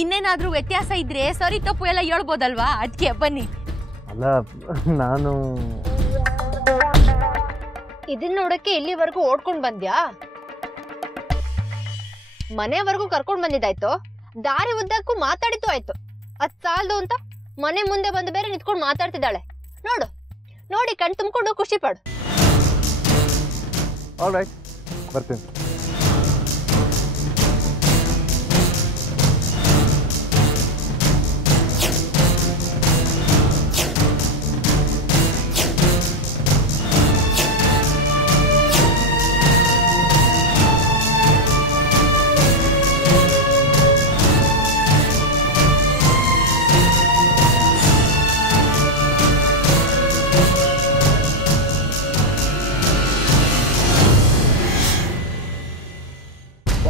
ಇನ್ನೇನಾದ್ರೂ ವ್ಯತ್ಯಾಸ ಇದ್ರೆ ಸರಿ ತಪ್ಪು ಎಲ್ಲ ಹೇಳ್ಬೋದಲ್ವಾ? ಅದಕ್ಕೆ ಬನ್ನಿ. ಅಲ್ಲ ನಾನು ಇದನ್ನ ನೋಡಕ್ಕೆ ಇಲ್ಲಿವರೆಗೂ ಓಡ್ಕೊಂಡ್ ಬಂದ್ಯಾ? ಮನೆವರೆಗೂ ಕರ್ಕೊಂಡ್ ಬಂದಿದ್ದಾಯ್ತು, ದಾರಿ ಉದ್ದಕ್ಕೂ ಮಾತಾಡಿದ್ದು ಆಯ್ತು. ಅದ್ ಸಾಲದು ಅಂತ ಮನೆ ಮುಂದೆ ಬಂದು ಬೇರೆ ನಿಂತ್ಕೊಂಡು ಮಾತಾಡ್ತಿದ್ದಾಳೆ. ನೋಡು ನೋಡಿ ಕಣ್ ತುಂಬಿಕೊಂಡು ಖುಷಿ ಪಡು. ಆಲ್ ರೈಟ್, ಬರ್ತೀನಿ.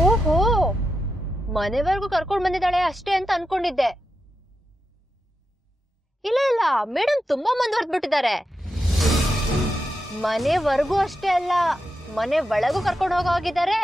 ಓಹೋ, ಮನೆವರೆಗೂ ಕರ್ಕೊಂಡ್ ಬಂದಿದ್ದಾಳೆ ಅಷ್ಟೇ ಅಂತ ಅನ್ಕೊಂಡಿದ್ದೆ. ಇಲ್ಲ ಇಲ್ಲ, ಮೇಡಮ್ ತುಂಬಾ ಮುಂದುವರೆದ್ಬಿಟ್ಟಿದ್ದಾರೆ. ಮನೆವರೆಗೂ ಅಷ್ಟೇ ಅಲ್ಲ, ಮನೆ ಒಳಗೂ ಕರ್ಕೊಂಡು ಹೋಗಿದ್ದಾರೆ.